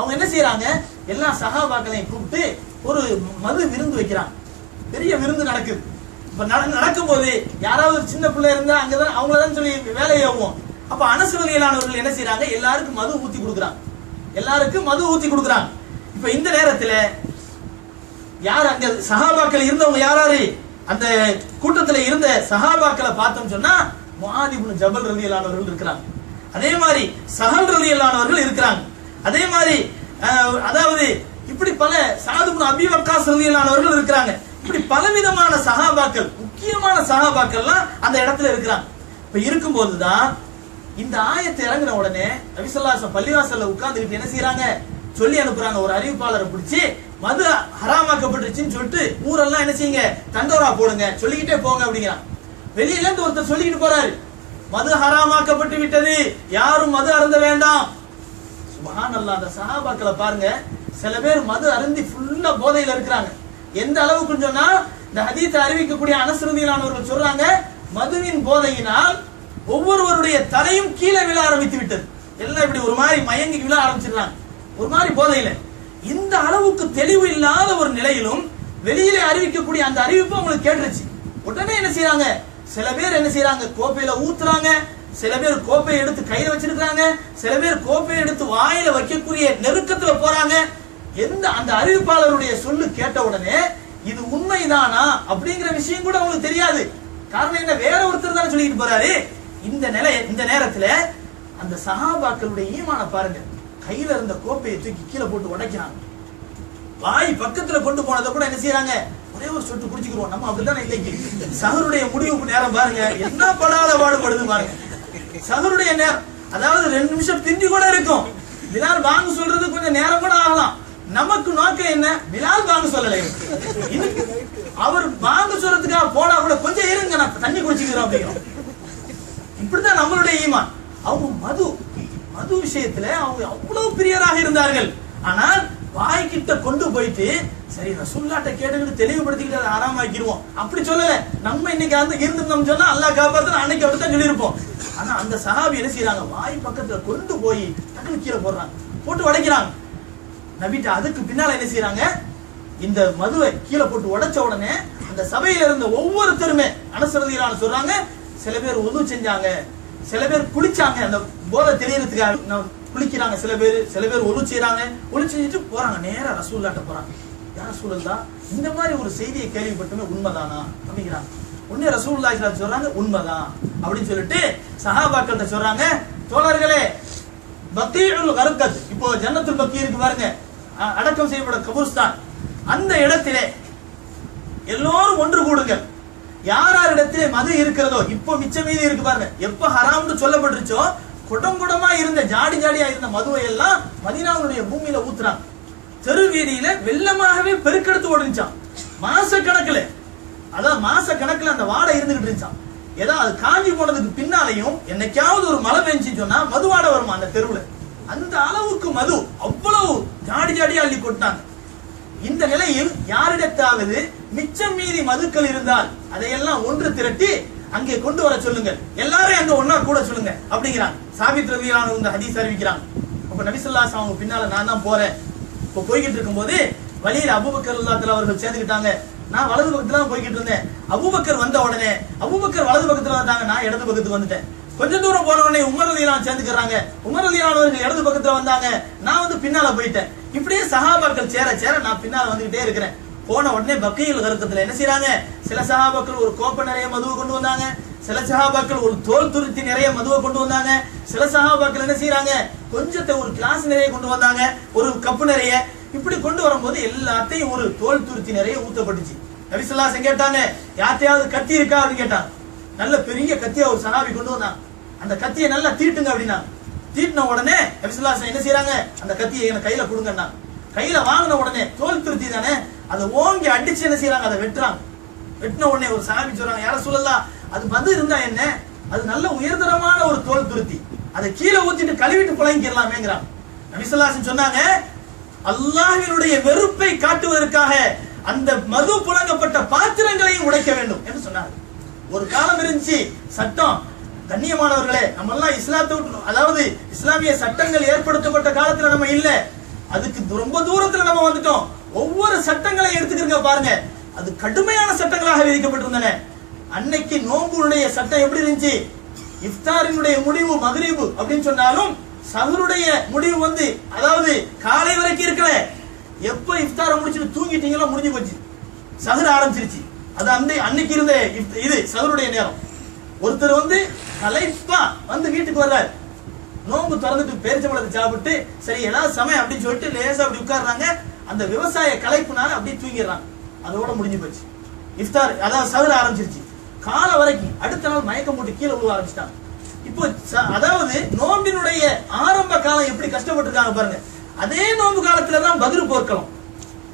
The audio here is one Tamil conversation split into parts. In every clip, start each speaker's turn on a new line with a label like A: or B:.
A: அவங்க என்ன செய்யறாங்க எல்லா சகாபாக்களையும் கூப்பிட்டு ஒரு மது விருந்து வைக்கிறாங்க. பெரிய விருந்து நடக்குது. இப்ப நடக்கும் போது யாராவது ஒரு சின்ன பிள்ளை இருந்தா அங்கதான் அவங்களதான் சொல்லி வேலையாகும் அப்ப அனசுவலியலானவர்கள் என்ன செய்யறாங்க எல்லாருக்கும் மது ஊத்தி கொடுக்குறாங்க. எல்லாருக்கும் மது ஊத்தி கொடுக்குறாங்க. இப்ப இந்த நேரத்துல யார் அங்க சகாபாக்கள் இருந்தவங்க யாராரு? அந்த கூட்டத்துல இருந்த சகாபாக்களை பார்த்தோம் சொன்னா முஆதிபுன் ஜபல் ரதியலானவர்கள் இருக்கிறாங்க. அதே மாதிரி சஹல் ரதியலானவர்கள் இருக்கிறாங்க. அதே மாதிரி அதாவது இப்படி பல சாதுபுன் அபி வக்காஸ் ரலியல்லானவர்கள் இருக்கிறாங்க. இப்படி பலவிதமான சகாபாக்கள் முக்கியமான சகாபாக்கள்லாம் அந்த இடத்துல இருக்கிறாங்க. இப்ப இருக்கும்போது தான் இந்த ஆயத்தை இறங்குன உடனே ரவிசல்லாசம் பள்ளிவாசல்ல உட்கார்ந்துகிட்டு என்ன செய்யறாங்க சொல்லி அனுப்புறாங்க. ஒரு அறிவிப்பாளரை பிடிச்சி மது ஹராமாக்கப்பட்டுருச்சுன்னு சொல்லிட்டு ஊரெல்லாம் என்ன செய்யுங்க? தண்டோரா போடுங்க. சொல்லிக்கிட்டே போங்க அப்படிங்கிறான். வெளியில இருந்து ஒருத்தர் சொல்லிக்கிட்டு போறாரு. மது ஹராமாக்கப்பட்டு விட்டது. யாரும் மது அருந்த வேண்டாம். சுபஹானல்லாஹ் அந்த சஹாபாக்களை பாருங்க சில பேர் மது அருந்தி ஃபுல்லா போதையில இருக்கிறாங்க. எந்த அளவுக்குன்னு சொன்னா இந்த ஹதீத்தை அறிவிக்கக்கூடிய அனசுருதியிலானவர்கள் சொல்றாங்க மதுவின் போதையினால் ஒவ்வொருவருடைய தலையும் கீழே விழ ஆரம்பித்து விட்டது. எல்லாம் இப்படி ஒரு மாதிரி மயங்கி விழ ஆரம்பிச்சிடுறாங்க. ஒரு மாதிரி போதையில. இந்த அளவுக்கு தெளிவு இல்லாத ஒரு நிலையிலும் வெளியிலே அறிவிக்கக்கூடிய அந்த அறிவிப்பு அவங்களுக்கு கேட்டுருச்சு. உடனே என்ன செய்யறாங்க சில பேர் என்ன செய்யறாங்க கோப்பையில ஊத்துறாங்க. சில பேர் கோப்பையை எடுத்து கையில வச்சிருக்காங்க சில பேர் கோப்பையை எடுத்து வாயில வைக்கக்கூடிய நெருக்கத்துல போறாங்க. எந்த அந்த அறிவிப்பாளருடைய சொல்லு கேட்ட உடனே இது உண்மைதானா அப்படிங்கிற விஷயம் கூட அவங்களுக்கு தெரியாது. காரணம் என்ன? வேற ஒருத்தர் தானே சொல்லிட்டு போறாரு. இந்த நிலை இந்த நேரத்துல அந்த சகாபாக்களுடைய ஈமான பாருங்க. கையில இருந்த கோப்பையை தூக்கி கீழே போட்டு உடைக்கிறாங்க. வாய் பக்கத்துல கொண்டு போனதை கூட என்ன செய்யறாங்க ஒரே ஒரு சொட்டு குடிச்சுக்கிறோம் நம்ம அப்படித்தானே இன்னைக்கு? சகருடைய முடிவுக்கு நேரம் பாருங்க. என்ன படாத பாடுபடுது பாருங்க. சகருடைய நேரம். அதாவது ரெண்டு நிமிஷம் திண்டி கூட இருக்கும். பிலால் வாங்க சொல்றது கொஞ்சம் நேரம் கூட ஆகலாம். நமக்கு நோக்கம் என்ன? பிலால் வாங்க சொல்லலை. அவர் வாங்க சொல்றதுக்காக போனா கூட கொஞ்சம் இருங்க நான் தண்ணி குடிச்சுக்கிறோம் அப்படிங்கிறோம். இப்படித்தான் நம்மளுடைய ஈமான். அவங்க மது மது விஷயத்துல அவங்க அவ்வளவு பிரியராக இருந்தார்கள். ஆனால் வாய்க்கிட்ட கொண்டு போயிட்டு சரி ரசுல்லாட்ட கேட்டுக்கிட்டு தெளிவுபடுத்திக்கிட்டு அதை ஆறாமாக்கிடுவோம். அப்படி சொல்லல. நம்ம இன்னைக்கு அந்த இருந்திருந்தோம் சொன்னா அல்லா காப்பாத்து அன்னைக்கு அப்படித்தான் சொல்லியிருப்போம். ஆனா அந்த சஹாபி என்ன செய்யறாங்க வாய் பக்கத்துல கொண்டு போய் டக்குனு கீழே போடுறாங்க. போட்டு உடைக்கிறாங்க. நபிட்ட அதுக்கு பின்னால என்ன செய்யறாங்க இந்த மதுவை கீழே போட்டு உடைச்ச உடனே அந்த சபையில இருந்த ஒவ்வொருத்தருமே அனுசரதிகளான சொல்றாங்க சில பேர் உதவு செஞ்சாங்க சில பேர் குளிச்சாங்க. அந்த போதை தெரியறதுக்காக நான் குளிக்கிறாங்க. சில பேர் சில பேர் ஒழு செய்யறாங்க ஒழு செஞ்சுட்டு போறாங்க. நேரா ரசூல்லாட்ட போறாங்க. யார் ரசூலல்லா இந்த மாதிரி ஒரு செய்தியை கேள்விப்பட்டுமே உண்மைதானா? அப்படிங்கிறாங்க. உடனே ரசூல்லா சொல்றாங்க உண்மைதான் அப்படின்னு சொல்லிட்டு சஹாபாக்கள்கிட்ட சொல்றாங்க தோழர்களே பக்கீஉல் கருக்கத். இப்போ ஜன்னத்துல் பக்தி இருக்கு பாருங்க. அடக்கம் செய்யப்பட கபூர்ஸ்தான். அந்த இடத்திலே எல்லோரும் ஒன்று கூடுங்கள். யார் யார் இடத்திலே மது இருக்கிறதோ இப்போ மிச்ச மீதி இருக்கு பாருங்க. எப்ப ஹராம்னு சொல்லப்பட்டுருச்சோ குடம் குடமா இருந்த ஜாடி ஜாடியா இருந்த மதுவை எல்லாம் மதினாவுடைய பூமியில ஊத்துறாங்க தெரு வீதியில வெள்ளமாகவே பெருக்கெடுத்து ஓடுச்சான் மாச கணக்குல அதான் மாச கணக்குல அந்த வாடை இருந்துகிட்டு இருந்துச்சான் ஏதோ அது காஞ்சி போனதுக்கு பின்னாலையும் என்னைக்காவது ஒரு மழை பெஞ்சுன்னு சொன்னா மது வாடை வருமா அந்த தெருவுல? அந்த அளவுக்கு மது அவ்வளவு ஜாடி ஜாடியா அள்ளி கொட்டாங்க. இந்த நிலையில் யாரிடத்தாவது மிச்சம் மீறி மதுக்கள் இருந்தால் அதையெல்லாம் ஒன்று திரட்டி அங்கே கொண்டு வர சொல்லுங்கள். எல்லாரும் அங்க ஒன்னா கூட சொல்லுங்க அப்படிங்கிறாங்க. சாபித் ரவியான இந்த ஹதீஸ் அறிவிக்கிறாங்க. அப்ப நபிசல்லாஸ் அவங்க பின்னால நான் தான் போறேன். இப்போ போய்கிட்டு இருக்கும்போது வழியில் அபுபக்கர் அல்லாத்துல அவர்கள் சேர்ந்துக்கிட்டாங்க. நான் வலது பக்கத்துல தான் போய்கிட்டு இருந்தேன். அபுபக்கர் வந்த உடனே அபுபக்கர் வலது பக்கத்துல வந்தாங்க. நான் இடது பக்கத்துக்கு வந்துட்டேன். கொஞ்ச தூரம் போன உடனே உமர் அலியான் சேர்ந்துக்கிறாங்க. உமர் அலிலானவர்கள் இடது பக்கத்துல வந்தாங்க. நான் வந்து பின்னால போயிட்டேன். இப்படியே சகாபாக்கள் சேர சேர நான் பின்னால வந்துகிட்டே இருக்கிறேன். போன உடனே பக்கையில் கருக்கத்துல என்ன செய்யறாங்க சில சஹாபாக்கள் ஒரு கோப்பை நிறைய மதுவை கொண்டு வந்தாங்க. சில சகாபாக்கள் ஒரு தோல் துருத்தி நிறைய மதுவை கொண்டு வந்தாங்க. சில சகாபாக்கள் என்ன செய்யறாங்க கொஞ்சத்தை ஒரு கிளாஸ் நிறைய கொண்டு வந்தாங்க. ஒரு கப்பு நிறைய. இப்படி கொண்டு வரும்போது எல்லாத்தையும் ஒரு தோல் துருத்தி நிறைய ஊத்தப்பட்டுச்சு. நபிசுல்லாசன் கேட்டாங்க யார்ட்டையாவது கத்தி இருக்கா? அப்படின்னு கேட்டாங்க. நல்ல பெரிய கத்தியா ஒரு சனாபி கொண்டு வந்தான். அந்த கத்தியை நல்லா தீட்டுங்க அப்படின்னா. தீட்டின உடனே நபிசுல்லாசன் என்ன செய்யறாங்க அந்த கத்தியை எனக்கு கையில கொடுங்கண்ணா கையில வாங்கின உடனே தோல் துருத்தி தானே அதை ஓங்கி அடிச்சு என்ன செய்யறாங்க அதை வெட்டுறாங்க. வெட்டின உடனே ஒரு சாமி சொல்றாங்க யார சொல்லலாம் அது வந்து இருந்தா என்ன? அது நல்ல உயர்தரமான ஒரு தோல் துருத்தி. அதை கீழே ஊத்திட்டு கழுவிட்டு புழங்கிடலாமேங்கிறாங்க நபிசல்லாசன் சொன்னாங்க அல்லாஹினுடைய வெறுப்பை காட்டுவதற்காக அந்த மது புழங்கப்பட்ட பாத்திரங்களையும் உடைக்க வேண்டும். என்று சொன்னார் ஒரு காலம் இருந்துச்சு சட்டம். கண்ணியமானவர்களே நம்ம எல்லாம் இஸ்லாத்தை விட்டு அதாவது இஸ்லாமிய சட்டங்கள் ஏற்படுத்தப்பட்ட காலத்துல நம்ம இல்ல. அதுக்கு ரொம்ப தூரத்துல நம்ம வந்துட்டோம். ஒவ்வொரு சட்டங்களை எடுத்துக்கிறங்க பாருங்க. அது கடுமையான சட்டங்களாக விதிக்கப்பட்டிருந்தன. அன்னைக்கு நோம்புடைய சட்டம் எப்படி இருந்துச்சு? இஃப்தாரினுடைய முடிவு மகரீபு அப்படின்னு சொன்னாலும் சகருடைய முடிவு வந்து அதாவது காலை வரைக்கும் இருக்கல. எப்ப இஃப்தாரை முடிச்சுட்டு தூங்கிட்டீங்களோ முடிஞ்சு போச்சு. சகர் ஆரம்பிச்சிருச்சு. அது அந்த அன்னைக்கு இருந்த இது சகருடைய நேரம். ஒருத்தர் வந்து கலைப்பா வந்து வீட்டுக்கு வர்றாரு. நோன்பு திறந்துட்டு பேரிச்சம்பழத்தை சாப்பிட்டு சரி ஏதாவது சமயம் அப்படின்னு சொல்லிட்டு லேசா அப்படி உட்கார்றாங்க. அந்த விவசாய கலைப்புனால அப்படியே தூங்கிடுறாங்க. அதோட முடிஞ்சு போச்சு. இஃப்தார் அதாவது சவுர ஆரம்பிச்சிருச்சு. காலை வரைக்கும் அடுத்த நாள் மயக்கம் போட்டு கீழே விழுவ ஆரம்பிச்சிட்டாங்க. இப்போ ச- அதாவது நோம்பினுடைய ஆரம்ப காலம் எப்படி கஷ்டப்பட்டிருக்காங்க பாருங்க. அதே நோன்பு காலத்துல தான் பதில் போர்க்கலாம்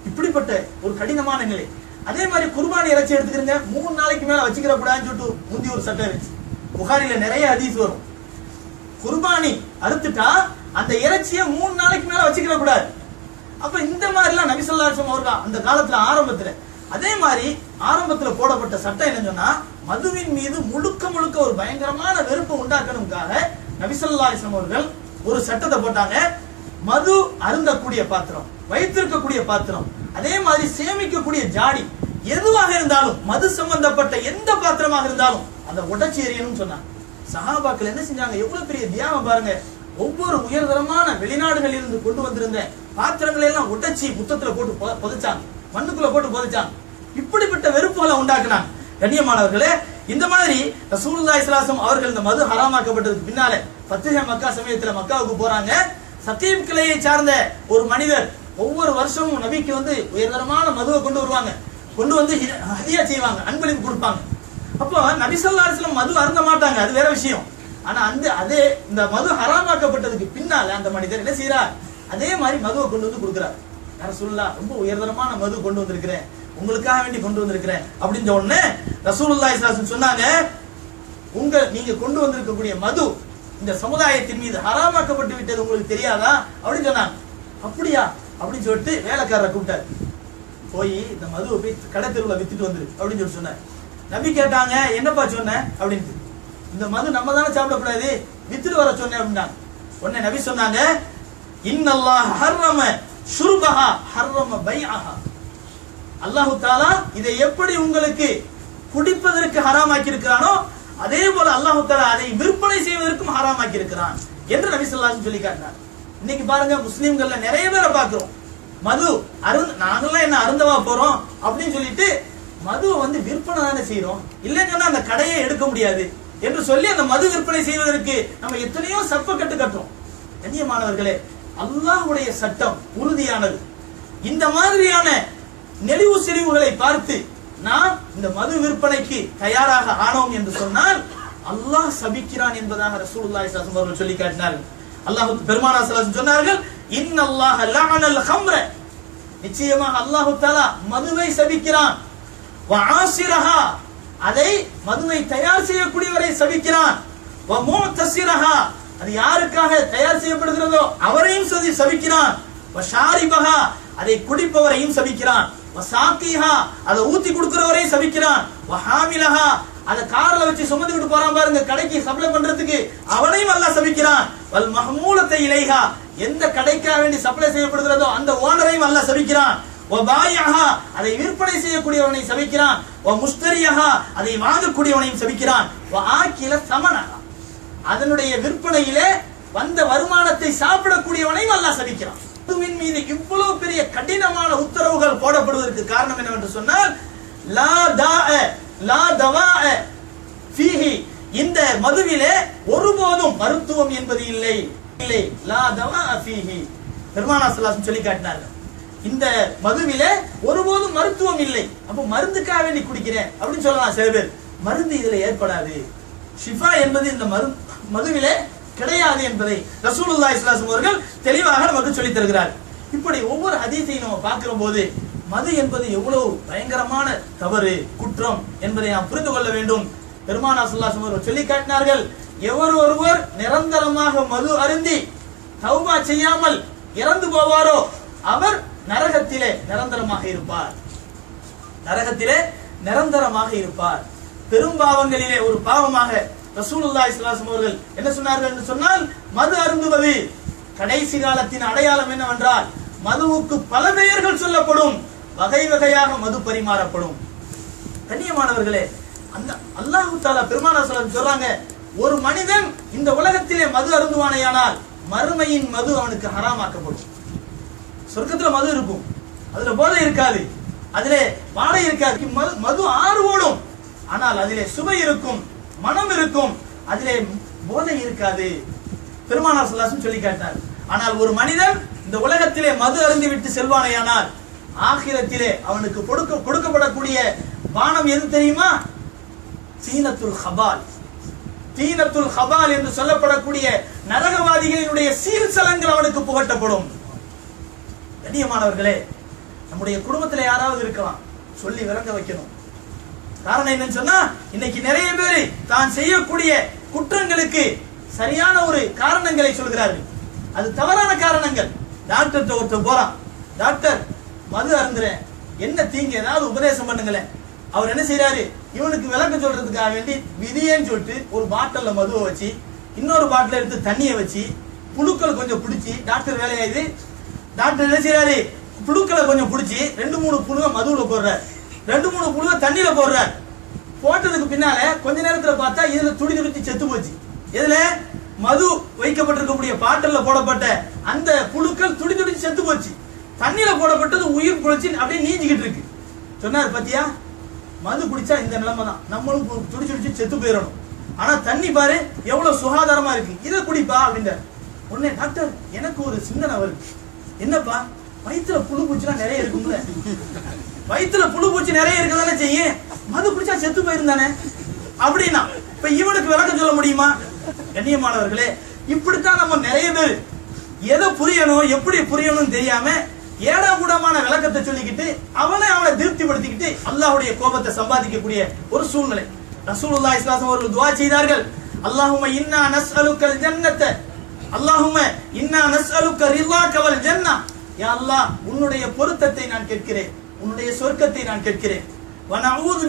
A: இப்படிப்பட்ட ஒரு கடினமான நிலை. அதே மாதிரி குர்பானி இறைச்சி எடுத்துக்கிறீங்க. மூணு நாளைக்கு மேல வச்சுக்கிற கூடாதுன்னு சொல்லிட்டு முந்தி ஒரு சட்டம் இருந்துச்சு. புகாரில நிறைய ஹதீஸ் வரும். குர்பானி அறுத்துட்டா அந்த இறைச்சியை மூணு நாளைக்கு மேல வச்சுக்கிற கூடாது. அப்ப இந்த மாதிரி எல்லாம் நபிசல்லாசம் அவர்கள் அந்த காலத்துல ஆரம்பத்துல. அதே மாதிரி ஆரம்பத்துல போடப்பட்ட சட்டம் என்ன சொன்னா மதுவின் மீது முழுக்க முழுக்க ஒரு பயங்கரமான வெறுப்பு உண்டாக்கணுக்காக நபிசல்லாசம் அவர்கள் ஒரு சட்டத்தை போட்டாங்க. மது அருந்தக்கூடிய பாத்திரம் வைத்திருக்கக்கூடிய பாத்திரம் அதே மாதிரி சேமிக்கக்கூடிய ஜாடி எதுவாக இருந்தாலும் மது சம்பந்தப்பட்ட எந்த பாத்திரமாக இருந்தாலும் அதை உடச்சி எறியணும்னு சொன்னாங்க. சஹாபாக்கள் என்ன செஞ்சாங்க? எவ்வளவு பெரிய தியாகம் பாருங்க. ஒவ்வொரு உயர்தரமான வெளிநாடுகளில் இருந்து கொண்டு வந்திருந்த பாத்திரங்களை எல்லாம் உடைச்சி முத்தத்துல போட்டு பொ- புதைச்சாங்க. மண்ணுக்குள்ள போட்டு புதைச்சாங்க. இப்படிப்பட்ட வெறுப்புகளை உண்டாக்குனாங்க. கண்ணியமானவர்களே இந்த மாதிரி ரசூலுல்லாஹி இஸ்லாசம் அவர்கள் இந்த மது ஹராமாக்கப்பட்டதுக்கு பின்னால பத்திரிகை மக்கா சமயத்துல மக்காவுக்கு போறாங்க. சத்தியம் கிளையை சார்ந்த ஒரு மனிதர் ஒவ்வொரு வருஷமும் நபிக்கு வந்து உயர்தரமான மதுவை கொண்டு வருவாங்க. கொண்டு வந்து ஹி- ஹதியா செய்வாங்க. அன்பளிப்பு கொடுப்பாங்க. அப்போ நபி ஸல்லல்லாஹு மது அருந்த மாட்டாங்க. அது வேற விஷயம். ஆனா அந்த அதே இந்த மது ஹராமாக்கப்பட்டதுக்கு பின்னால அந்த மனிதர் என்ன செய்யறார் அதே மாதிரி மதுவை கொண்டு வந்து கொடுக்குறார். ரசூல்லா ரொம்ப உயர்தரமான மது கொண்டு வந்திருக்கிறேன். உங்களுக்காக வேண்டி கொண்டு வந்திருக்கிறேன். அப்படின்னு உடனே ரசூலுல்லா ஸல்லல்லாஹு சொன்னாங்க உங்க நீங்க கொண்டு வந்திருக்கக்கூடிய மது இந்த சமுதாயத்தின் மீது ஹராமாக்கப்பட்டு விட்டது உங்களுக்கு தெரியாதா? அப்படின்னு சொன்னாங்க. அப்படியா? அப்படின்னு சொல்லிட்டு வேலைக்காரரை கூப்பிட்டாரு. போய் இந்த மதுவை போய் கடை தெருவில் வித்துட்டு வந்துரு. அப்படின்னு சொல்லி சொன்னார். நபி கேட்டாங்க என்னப்பா சொன்ன? அப்படின்ட்டு. இந்த மது நம்ம தானே சாப்பிடக்கூடாது? வித்துட்டு வர சொன்னேன் அப்படின்னாங்க. உடனே நபி சொன்னாங்க இன்னல்லாஹ் ஹர்ரம ஷுர்பஹா ஹர்ரம பைஅஹா. அல்லாஹு தாலா இதை எப்படி உங்களுக்கு குடிப்பதற்கு ஹராமாக்கி இருக்கிறானோ அதே போல அல்லாஹு தாலா அதை விற்பனை செய்வதற்கும் ஹராமாக்கி இருக்கிறான் என்று நபி ஸல்லல்லாஹு சொல்லி காட்டினார். இன்னைக்கு பாருங்க முஸ்லிம்கள்ல நிறைய பேரை பார்க்குறோம். மது அருந்த நாங்கெல்லாம் என்ன அருந்தவா போறோம் அப்படின்னு சொல்லிட்டு மதுவை வந்து விற்பனை தானே செய்யறோம் இல்லைன்னு அந்த கடையை எடுக்க முடியாது. என்று சொல்லி அந்த மது விற்பனை செய்வதற்கு நம்ம எத்தனையோ சர்ப்ப கட்டு கட்டுறோம். கண்ணியமானவர்களே அல்லாஹ்வுடைய சட்டம் உறுதியானது. இந்த மாதிரியான நெளிவு செறிவுகளை பார்த்து நாம் இந்த மது விற்பனைக்கு தயாராக ஆனோம் என்று சொன்னால் அல்லாஹ் சபிக்கிறான் என்பதாக ரசூலுல்லாஹி ஸல்லல்லாஹு அவர்கள் சொல்லி காட்டினார்கள். அல்லாஹ் பெருமானா ஸல்லல்லாஹு அலைஹி வஸல்லம் சொன்னார்கள் இன்னல்லாஹ லஅனல் ஹம்ர நிச்சயமாக அல்லாஹ் தஆலா மதுவை சபிக்கிறான். வஆசிரஹா அதை மதுவை தயார் செய்யக்கூடியவரை சபிக்கிறான். அது யாருக்காக தயார் செய்யப்படுகிறதோ அவரையும் சதி சபிக்கிறான். அதை குடிப்பவரையும் சபிக்கிறான். வசாக்கிஹா அதை ஊத்தி கொடுக்கிறவரையும் சபிக்கிறான். ஹாமிலஹா. அதை கார்ல வச்சு சுமந்துக்கிட்டு போறான் பாருங்க கடைக்கு சப்ளை பண்றதுக்கு அவனையும் அல்லாஹ் சபிக்கிறான். வல் மஹமூலத்தை இலைகா எந்த கடைக்காக வேண்டி சப்ளை செய்யப்படுகிறதோ அந்த ஓனரையும் அல்லாஹ் சபிக்கிறான். அதை விற்பனை செய்யக்கூடியவனை சபிக்கிறான். வ அதை வாங்கக்கூடியவனையும் சபிக்கிறான். ஆக்கில அதனுடைய விற்பனையிலே வந்த வருமானத்தை சாப்பிடக்கூடியவனையும் அல்லாஹ் சபிக்கிறான். மீது இவ்வளவு பெரிய கடினமான உத்தரவுகள் போடப்படுவதற்கு காரணம் என்னவென்று சொன்னால் லா தா லா தவா ஃபீஹி. இந்த மதுவிலே ஒருபோதும் மருத்துவம் என்பது இல்லை. இல்லை லா தவா ஃபீஹி. பெருமானா சொல்லி காட்டினார்கள். இந்த மதுவிலே ஒருபோதும் மருத்துவம் இல்லை அப்ப மருந்துக்காக வேண்டி குடிக்கிறேன் அப்படின்னு சொல்லலாம் சில பேர். மருந்து இதுல ஏற்படாது. ஷிஃபா என்பது இந்த மரு மதுவிலே கிடையாது என்பதை ரசூலுல்லா இஸ்லாசம் அவர்கள் தெளிவாக நமக்கு சொல்லித் தருகிறார். இப்படி ஒவ்வொரு அதிசையும் நம்ம பார்க்கிற போது மது என்பது எவ்வளவு பயங்கரமான தவறு குற்றம் என்பதை நாம் புரிந்து கொள்ள வேண்டும். பெருமானா சுல்லாசம் அவர்கள் சொல்லி காட்டினார்கள் எவர் ஒருவர் நிரந்தரமாக மது அருந்தி தௌபா செய்யாமல் இறந்து போவாரோ அவர் நரகத்திலே நிரந்தரமாக இருப்பார். நரகத்திலே நிரந்தரமாக இருப்பார். பெரும்பாவங்களிலே ஒரு பாவமாக ரசூலுல்லாஹி இஸ்லாசம் அவர்கள் என்ன சொன்னார்கள் என்று சொன்னால் மது அருந்துவது கடைசி காலத்தின் அடையாளம் என்னவென்றால் மதுவுக்கு பல பெயர்கள் சொல்லப்படும் வகை வகையாக மது பரிமாறப்படும். கண்ணியமானவர்களே அந்த அல்லாஹு தாலா பெருமானா சொல்றாங்க ஒரு மனிதன் இந்த உலகத்திலே மது அருந்துவானையானால் மறுமையின் மது அவனுக்கு ஹராமாக்கப்படும். சொர்க்கத்துல மது இருக்கும். அதுல போதை இருக்காது. அதிலே வாடை இருக்காது. மது மது ஆறு ஓடும். ஆனால் அதிலே சுவை இருக்கும் மனம் இருக்கும். அதிலே போதை இருக்காது. பெருமானார் சொல்லாசும் சொல்லி கேட்டார் ஆனால் ஒரு மனிதன் இந்த உலகத்திலே மது அருந்து விட்டு செல்வானேயானால் ஆகிரத்திலே அவனுக்கு கொடுக்க கொடுக்கப்படக்கூடிய பானம் எது தெரியுமா? தீனத்துல் ஹபால். தீனத்துல் ஹபால் என்று சொல்லப்படக்கூடிய நரகவாதிகளினுடைய சீர்சலங்கள் அவனுக்கு புகட்டப்படும். கண்ணியமானவர்களே நம்முடைய குடும்பத்தில் யாராவது இருக்கலாம். சொல்லி விளங்க வைக்கணும். காரணம் என்னன்னு சொன்னா இன்னைக்கு நிறைய பேர் தான் செய்யக்கூடிய குற்றங்களுக்கு சரியான ஒரு காரணங்களை சொல்கிறார்கள். அது தவறான காரணங்கள். டாக்டர் ஒருத்தர் போறான். டாக்டர் மது அருந்துறேன். என்ன தீங்கு? ஏதாவது உபதேசம் பண்ணுங்களேன். அவர் என்ன செய்யறாரு இவனுக்கு விளக்கம் சொல்றதுக்காக வேண்டி விதியேன்னு சொல்லிட்டு ஒரு பாட்டில்ல மதுவை வச்சு இன்னொரு பாட்டில் எடுத்து தண்ணியை வச்சு புழுக்கள் கொஞ்சம் பிடிச்சி டாக்டர் வேலையாயுது. டாக்டர் என்ன செய்யறாரு புழுக்களை கொஞ்சம் பிடிச்சி ரெண்டு மூணு புழுவை மதுவில் போடுறார் ரெண்டு மூணு புழுவை தண்ணியில் போடுறார் போட்டதுக்கு பின்னால கொஞ்ச நேரத்தில் பார்த்தா இதில் துடி துடிச்சு செத்து போச்சு. இதில் மது வைக்கப்பட்டிருக்கக்கூடிய பாட்டலில் போடப்பட்ட அந்த புழுக்கள் துடி துடிச்சு செத்து போச்சு. தண்ணியில் போடப்பட்டது உயிர் புழைச்சி அப்படியே நீஞ்சிக்கிட்டு இருக்கு. சொன்னார் பார்த்தியா மது குடிச்சா இந்த நிலைமை தான். நம்மளும் கு- துடிச்சு துடிச்சு செத்து போயிடணும். ஆனா தண்ணி பாரு எவ்வளவு சுகாதாரமா இருக்கு. இதை குடிப்பா அப்படின்றார். உடனே டாக்டர் எனக்கு ஒரு சிந்தனை வருது. என்னப்பா? வயிற்றுல புழு பூச்சிலாம் நிறைய இருக்கும்ல. வயிற்றுல புழு பூச்சி நிறைய இருக்கதானே செய்யும்? மது குடிச்சா செத்து போயிருந்தானே? அப்படின்னா இப்ப இவனுக்கு விளக்கம் சொல்ல முடியுமா? கண்ணியமானவர்களே இப்படித்தான் நம்ம நிறைய பேர் எதை புரியணும் எப்படி புரியணும்னு தெரியாம ஏடா கூடமான விளக்கத்தை சொல்லிக்கிட்டு அவனை அவனை திருப்திப்படுத்திக்கிட்டு அல்லாஹுடைய கோபத்தை சம்பாதிக்கக்கூடிய ஒரு சூழ்நிலை. ரசூலுல்லா இஸ்லாசம் அவர்கள் துவா செய்தார்கள். அல்லாஹும இன்னா நஸ்அலுக்கல் ஜன்னத்தை. அல்லாஹும இன்னா நஸ்அலுக்க இல்லா கவல் ஜன்னா. யா அல்லாஹ் உன்னுடைய பொருத்தத்தை நான் கேட்கிறேன். உன்னுடைய சொர்க்கத்தை நான் கேட்கிறேன். வன நஊது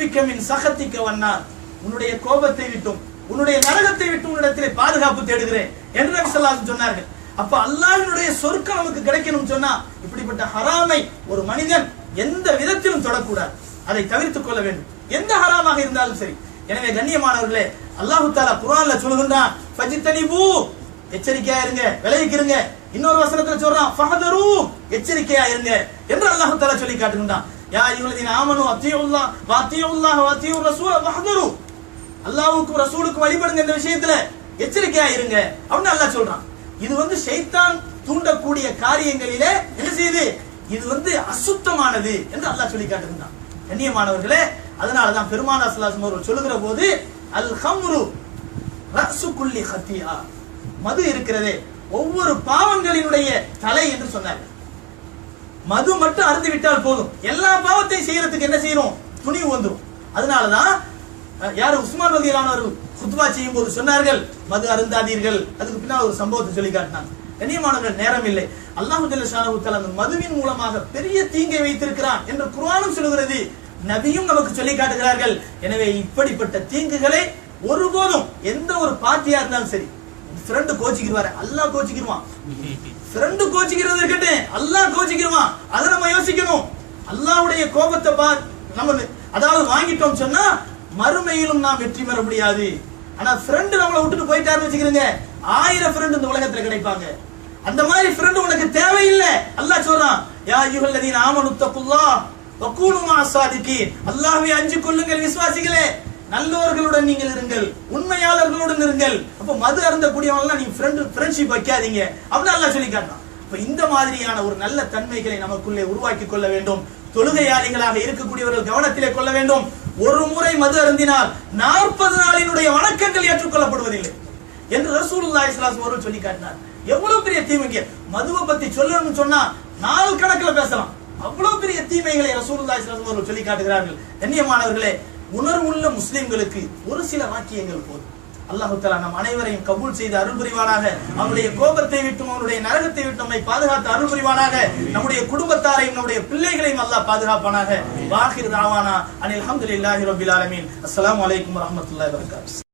A: சகத்திக்க வண்ணார் உன்னுடைய கோபத்தை விட்டும் உன்னுடைய நரகத்தை விட்டு உன்னிடத்திலே பாதுகாப்பு தேடுகிறேன் என்று நபி சொல்லாது சொன்னார்கள். அப்ப அல்லாஹினுடைய சொர்க்கம் நமக்கு கிடைக்கணும் சொன்னா இப்படிப்பட்ட ஹராமை ஒரு மனிதன் எந்த விதத்திலும் தொடக்கூடாது. அதை தவிர்த்துக் கொள்ள வேண்டும். எந்த ஹராமாக இருந்தாலும் சரி. எனவே கண்ணியமானவர்களே அல்லாஹு தாலா குரான்ல சொல்லுகின்றான் எச்சரிக்கையா இருங்க விளைவிக்கிறங்க இன்னொரு வசனத்துல சொல்றான் ஃபஹதரு எச்சரிக்கையா இருங்க. என்று அல்லாஹ் தஆலா சொல்லி காட்டுகின்றான். யா அய்யுல்லதீன ஆமனு அத்தியுல்லாஹ் வ அத்தியுல்லாஹ் வ அத்தியுர் ரசூல ஃபஹதரு. அல்லாஹ்வுக்கு ரசூலுக்கு வழிபடுங்க இந்த விஷயத்துல. எச்சரிக்கையா இருங்க அப்படின்னு அல்லாஹ் சொல்றான். இது வந்து ஷைத்தான் தூண்டக்கூடிய காரியங்களிலே என்ன செய்யுது? இது வந்து அசுத்தமானது என்று அல்லாஹ் சொல்லி காட்டுகின்றான். கண்ணியமானவர்களே அதனால தான் பெருமானா ஸல்லல்லாஹு அவர்கள் சொல்லுகிற போது அல் ஹம்ரு ரஸு குல்லி ஹத்தியா மது இருக்கிறதே ஒவ்வொரு பாவங்களினுடைய தலை என்று சொன்னார்கள். மது மட்டும் அருந்து விட்டால் போதும். எல்லா பாவத்தையும் செய்யறதுக்கு என்ன செய்யணும்? துணி வந்துடும் அதனாலதான் யார்? உஸ்மான் ரலியல்லாஹு அவர்கள் குத்பா செய்யும் போது சொன்னார்கள் மது அருந்தாதீர்கள். அதுக்கு பின்னால் ஒரு சம்பவத்தை சொல்லி காட்டினாங்க. கண்ணியமானவர்கள் நேரம் இல்லை. அல்லாஹு அந்த மதுவின் மூலமாக பெரிய தீங்கை வைத்திருக்கிறான் என்று குரானும் சொல்கிறது நபியும் நமக்கு சொல்லி காட்டுகிறார்கள். எனவே இப்படிப்பட்ட தீங்குகளை ஒருபோதும் எந்த ஒரு பார்ட்டியா இருந்தாலும் சரி ஃப்ரெண்டு கோச்சிக்கிடுவாரு அல்லாஹ் கோச்சிக்கிடுவான் ஃப்ரெண்டு கோச்சிக்கிறது இருக்கட்டும் அல்லாஹ் கோச்சிக்கிடுவான் அதை நம்ம யோசிக்கணும். அல்லாஹ்வுடைய கோபத்தை பார். நம்ம அதாவது வாங்கிட்டோம் சொன்னா மறுமையிலும் நாம் வெற்றி பெற முடியாது. ஆனா ஃப்ரெண்டு நம்மளை விட்டுட்டு போயிட்டாருன்னு வச்சுக்கிறீங்க. ஆயிரம் ஃப்ரெண்டு இந்த உலகத்துல கிடைப்பாங்க. அந்த மாதிரி ஃப்ரெண்டு உனக்கு தேவையில்லை. அல்லாஹ் சொல்றான் யா அய்யுஹல்லதீன நாம நுத்த புல்லா மா சாதிக்கு அல்லாஹ்வை அஞ்சு கொள்ளுங்கள் விசுவாசிகளே. நல்லவர்களுடன் நீங்கள் இருங்கள் உண்மையாளர்களுடன் இருங்கள். அப்ப மது அருந்தக்கூடியவங்க நீங்க ஃப்ரெண்ட் ஃப்ரெண்ட்ஷிப் வைக்காதீங்க. அப்படின்னு நல்லா சொல்லி காட்டுறான் இப்ப இந்த மாதிரியான ஒரு நல்ல தன்மைகளை நமக்குள்ளே உருவாக்கி கொள்ள வேண்டும். தொழுகையாளிகளாக இருக்கக்கூடியவர்கள் கவனத்திலே கொள்ள வேண்டும். ஒரு முறை மது அருந்தினால் நாற்பது நாளினுடைய வணக்கங்கள் ஏற்றுக்கொள்ளப்படுவதில்லை என்று ரசூலுல்லாஹி ஸல்லல்லாஹு அலைஹி சொல்லி காட்டினார். எவ்வளவு பெரிய தீமைங்க. மதுவை பத்தி சொல்லணும்னு சொன்னா நாள் கணக்குல பேசலாம். அவ்வளவு பெரிய தீமைகளை ரசூலுல்லாஹி ஸல்லல்லாஹு அலைஹி சொல்லி காட்டுகிறார்கள். கண்ணியமானவர்களே உணர்வுள்ள முஸ்லிம்களுக்கு ஒரு சில வாக்கியங்கள் போதும். அல்லாஹுத்தலா நம் அனைவரையும் கபூல் செய்து அருள்புரிவானாக அவருடைய அவனுடைய கோபத்தை விட்டும் அவனுடைய நரகத்தை விட்டு நம்மை பாதுகாத்து அருள்புரிவானாக நம்முடைய குடும்பத்தாரையும் நம்முடைய பிள்ளைகளையும் அல்லாஹ் பாதுகாப்பானாக. வாஹிர் தாவானா அனில் அல்ஹம்துலில்லாஹி ரபில் ஆலமீன். அஸ்லாம் வலைக்கம் வரஹ்மத்துல்லாஹி வபரகாத்துஹு